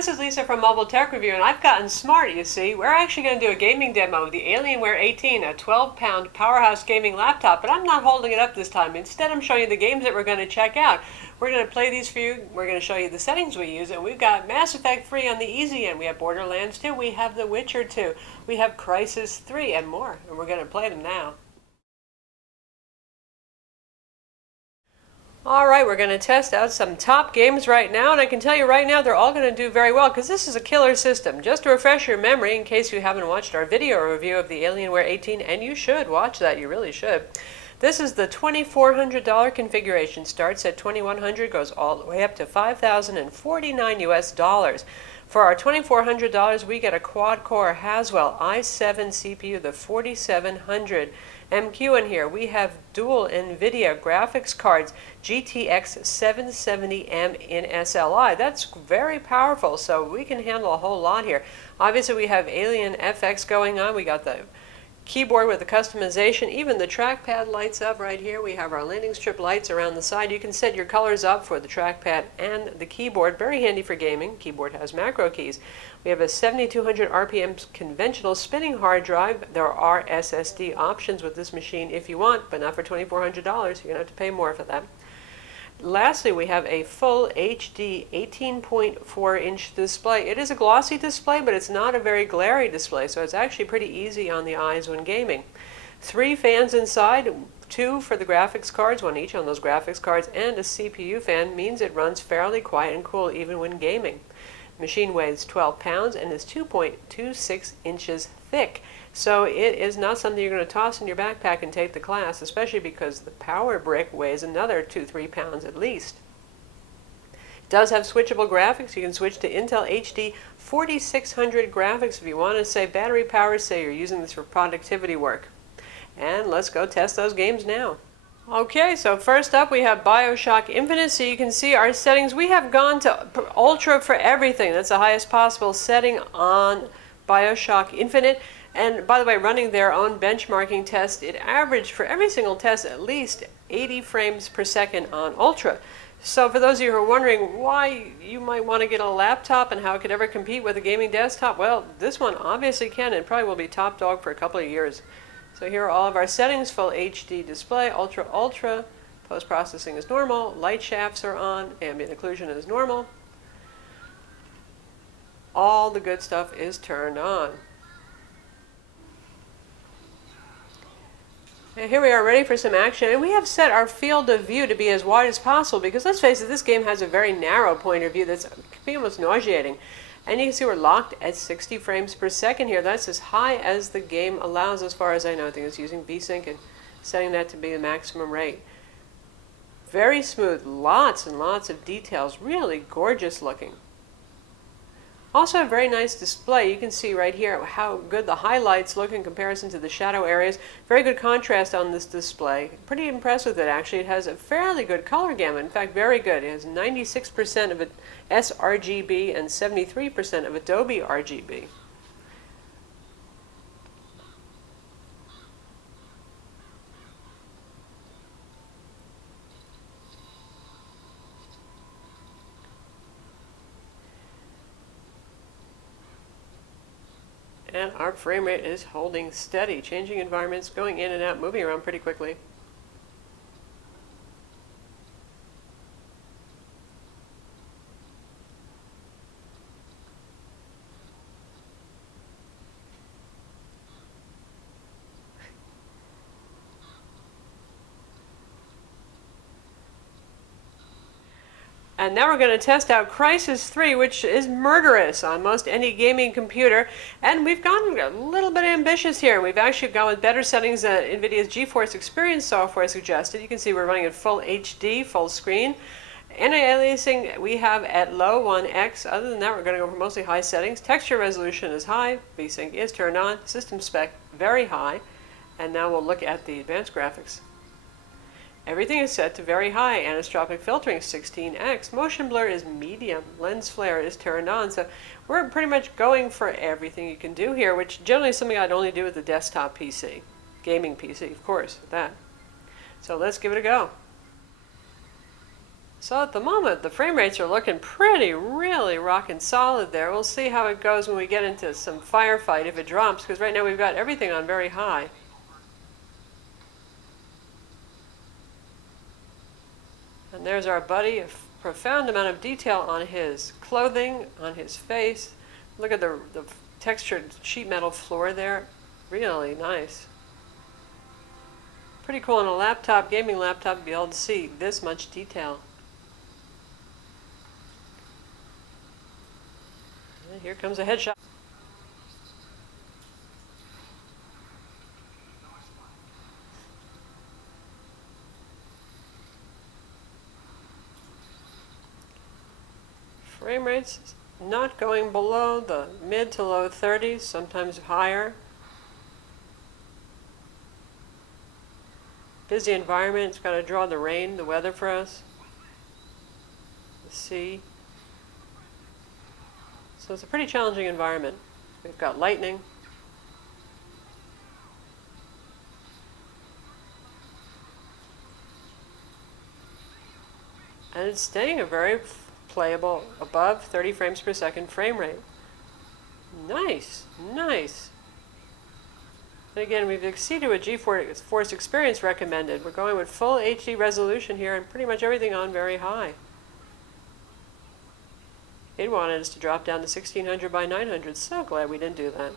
this is Lisa from Mobile Tech Review, and I've gotten smart, you see. We're actually going to do a gaming demo of the Alienware 18, a 12-pound powerhouse gaming laptop, but I'm not holding it up this time. Instead, I'm showing you the games that we're going to check out. We're going to play these for you. We're going to show you the settings we use, and we've got Mass Effect 3 on the easy end. We have Borderlands 2, we have The Witcher 2, we have Crysis 3, and more, and we're going to play them now. Alright, we're going to test out some top games right now, and I can tell you right now they're all going to do very well because this is a killer system. Just to refresh your memory, in case you haven't watched our video review of the Alienware 18, and you should watch that, you really should. This is the $2,400 configuration. Starts at $2,100, goes all the way up to $5,049 US. For our $2,400, we get a quad-core Haswell i7 CPU, the 4700 MQ in here. We have dual NVIDIA graphics cards, GTX 770M in SLI. That's very powerful, so we can handle a whole lot here. Obviously, we have Alien FX going on. We got the keyboard with the customization. Even the trackpad lights up right here. We have our landing strip lights around the side. You can set your colors up for the trackpad and the keyboard. Very handy for gaming. Keyboard has macro keys. We have a 7200 RPM conventional spinning hard drive. There are SSD options with this machine if you want, but not for $2,400. You're going to have to pay more for that. Lastly, we have a full HD 18.4-inch display. It is a glossy display, but it's not a very glary display, so it's actually pretty easy on the eyes when gaming. 3 fans inside, 2 for the graphics cards, 1 each on those graphics cards, and a CPU fan means it runs fairly quiet and cool even when gaming. The machine weighs 12 pounds and is 2.26 inches thick. So it is not something you're going to toss in your backpack and take to class, especially because the power brick weighs another 2-3 pounds at least. It does have switchable graphics. You can switch to Intel HD 4600 graphics if you want to save battery power, say you're using this for productivity work. And let's go test those games now. Okay, so first up we have Bioshock Infinite. So you can see our settings. We have gone to Ultra for everything. That's the highest possible setting on Bioshock Infinite. And by the way, running their own benchmarking test, it averaged for every single test at least 80 frames per second on Ultra. So for those of you who are wondering why you might want to get a laptop and how it could ever compete with a gaming desktop, well, this one obviously can and probably will be top dog for a couple of years. So here are all of our settings: full HD display, Ultra, post-processing is normal, light shafts are on, ambient occlusion is normal. All the good stuff is turned on. And here we are ready for some action, and we have set our field of view to be as wide as possible because let's face it, this game has a very narrow point of view that can be almost nauseating. And you can see we're locked at 60 frames per second here. That's as high as the game allows as far as I know. I think it's using VSync and setting that to be the maximum rate. Very smooth, lots and lots of details, really gorgeous looking. Also a very nice display. You can see right here how good the highlights look in comparison to the shadow areas. Very good contrast on this display. Pretty impressed with it actually. It has a fairly good color gamut. In fact, very good. It has 96% of it sRGB and 73% of Adobe RGB. And our frame rate is holding steady, changing environments, going in and out, moving around pretty quickly. And now we're going to test out Crysis 3, which is murderous on most any gaming computer. And we've gone a little bit ambitious here. We've actually gone with better settings than NVIDIA's GeForce Experience software suggested. You can see we're running at full HD, full screen. Anti-aliasing we have at low 1x. Other than that, we're going to go for mostly high settings. Texture resolution is high. VSync is turned on. System spec very high. And now we'll look at the advanced graphics. Everything is set to very high. Anisotropic filtering 16x. Motion blur is medium. Lens flare is turned on. So we're pretty much going for everything you can do here, which generally is something I'd only do with the desktop PC. Gaming PC, of course, with that. So let's give it a go. So at the moment, the frame rates are looking really rocking solid there. We'll see how it goes when we get into some firefight if it drops, because right now we've got everything on very high. And there's our buddy, a profound amount of detail on his clothing, on his face. Look at the textured sheet metal floor there. Really nice. Pretty cool on a laptop, gaming laptop, to be able to see this much detail. And here comes a headshot. Frame rates not going below the mid to low 30s, sometimes higher. Busy environment, it's got to draw the rain, the weather for us. The sea. So it's a pretty challenging environment. We've got lightning. And it's staying a very playable, above 30 frames per second frame rate. Nice, nice. And again, we've exceeded what GeForce Experience recommended. We're going with full HD resolution here and pretty much everything on very high. It wanted us to drop down to 1600 by 900. So glad we didn't do that.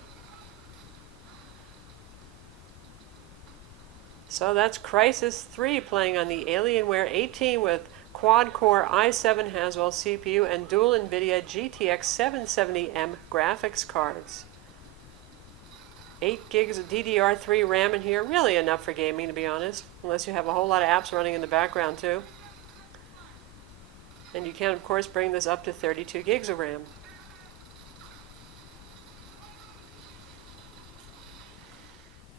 So that's Crysis III playing on the Alienware 18 with quad-core i7 Haswell CPU and dual NVIDIA GTX 770M graphics cards. 8 gigs of DDR3 RAM in here, really enough for gaming, to be honest, unless you have a whole lot of apps running in the background too. And you can, of course, bring this up to 32 gigs of RAM.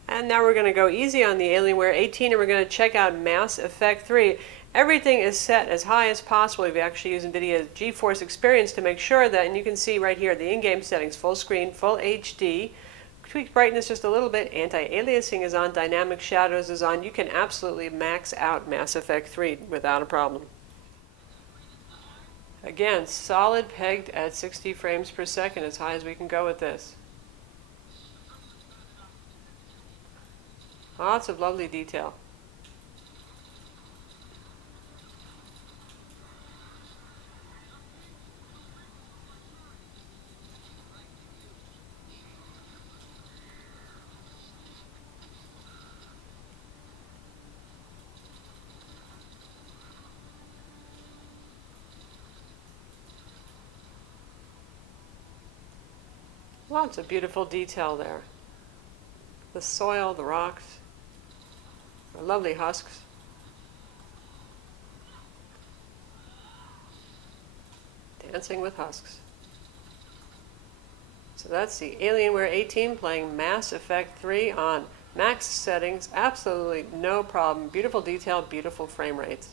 And now we're going to go easy on the Alienware 18 and we're going to check out Mass Effect 3. Everything is set as high as possible. We've actually used NVIDIA GeForce Experience to make sure that, and you can see right here, the in-game settings, full screen, full HD. Tweak brightness just a little bit, anti-aliasing is on, dynamic shadows is on. You can absolutely max out Mass Effect 3 without a problem. Again, solid pegged at 60 frames per second, as high as we can go with this. Lots of lovely detail. Lots of beautiful detail there. The soil, the rocks, the lovely husks. Dancing with husks. So that's the Alienware 18 playing Mass Effect 3 on max settings. Absolutely no problem. Beautiful detail, beautiful frame rates.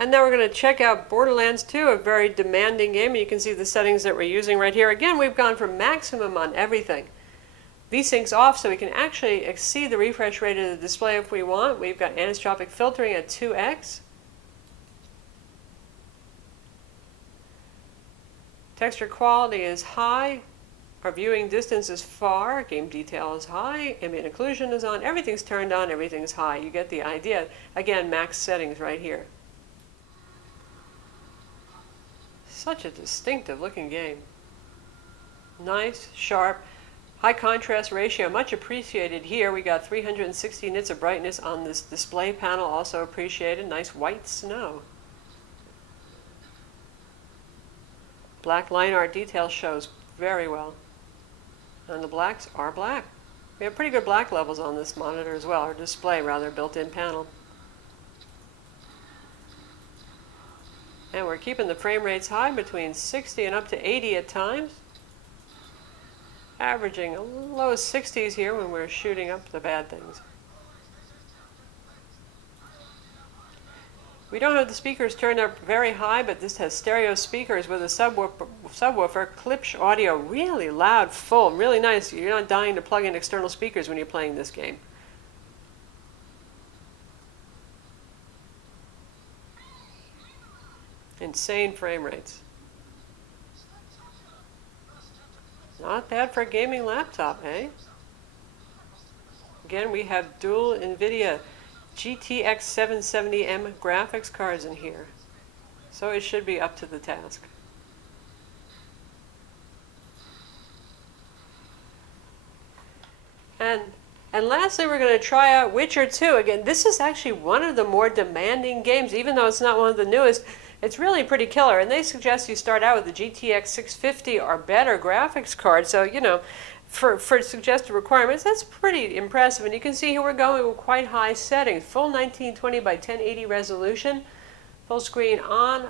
And now we're going to check out Borderlands 2, a very demanding game. You can see the settings that we're using right here. Again, we've gone for maximum on everything. V-Sync's off, so we can actually exceed the refresh rate of the display if we want. We've got anisotropic filtering at 2x. Texture quality is high. Our viewing distance is far. Game detail is high. Ambient occlusion is on. Everything's turned on. Everything's high. You get the idea. Again, max settings right here. Such a distinctive looking game. Nice, sharp, high contrast ratio, much appreciated here. We got 360 nits of brightness on this display panel, also appreciated. Nice white snow. Black line art detail shows very well. And the blacks are black. We have pretty good black levels on this monitor as well, or display rather, built-in panel. And we're keeping the frame rates high, between 60 and up to 80 at times. Averaging low 60s here when we're shooting up the bad things. We don't have the speakers turned up very high, but this has stereo speakers with a subwoofer, Klipsch audio, really loud, full, really nice. You're not dying to plug in external speakers when you're playing this game. insane frame rates. Not bad for a gaming laptop, eh? Again, we have dual NVIDIA GTX 770M graphics cards in here. So it should be up to the task. And lastly, we're going to try out Witcher 2. Again, this is actually one of the more demanding games, even though it's not one of the newest. It's really pretty killer, and they suggest you start out with the GTX 650 or better graphics card. So, you know, for suggested requirements, that's pretty impressive. And you can see here we're going with quite high settings. Full 1920 by 1080 resolution, full screen on,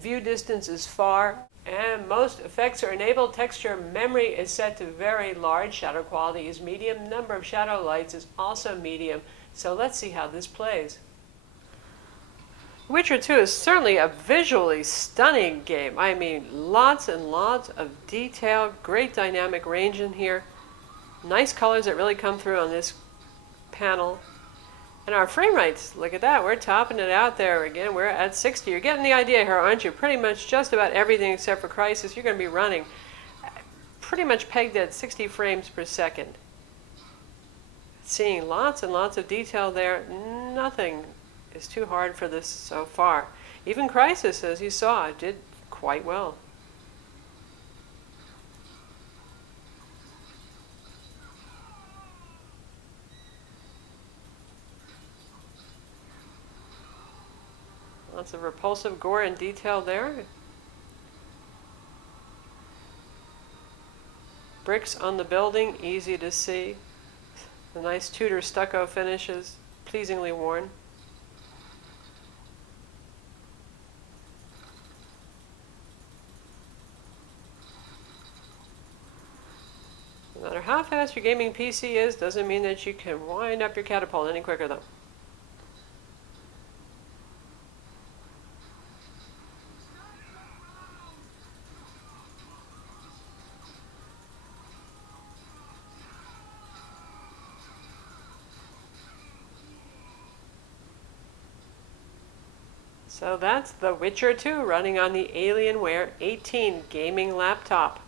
view distance is far, and most effects are enabled. Texture memory is set to very large. Shadow quality is medium. Number of shadow lights is also medium. So let's see how this plays. Witcher 2 is certainly a visually stunning game. I mean, lots and lots of detail, great dynamic range in here. Nice colors that really come through on this panel. And our frame rates, look at that, we're topping it out there again. We're at 60. You're getting the idea here, aren't you? Pretty much just about everything except for Crysis, you're going to be running pretty much pegged at 60 frames per second. Seeing lots and lots of detail there. Nothing is too hard for this so far. Even Crysis, as you saw, did quite well. Lots of repulsive gore and detail there. Bricks on the building, easy to see. The nice Tudor stucco finishes, pleasingly worn. No matter how fast your gaming PC is, doesn't mean that you can wind up your catapult any quicker though. So that's The Witcher 2 running on the Alienware 18 gaming laptop.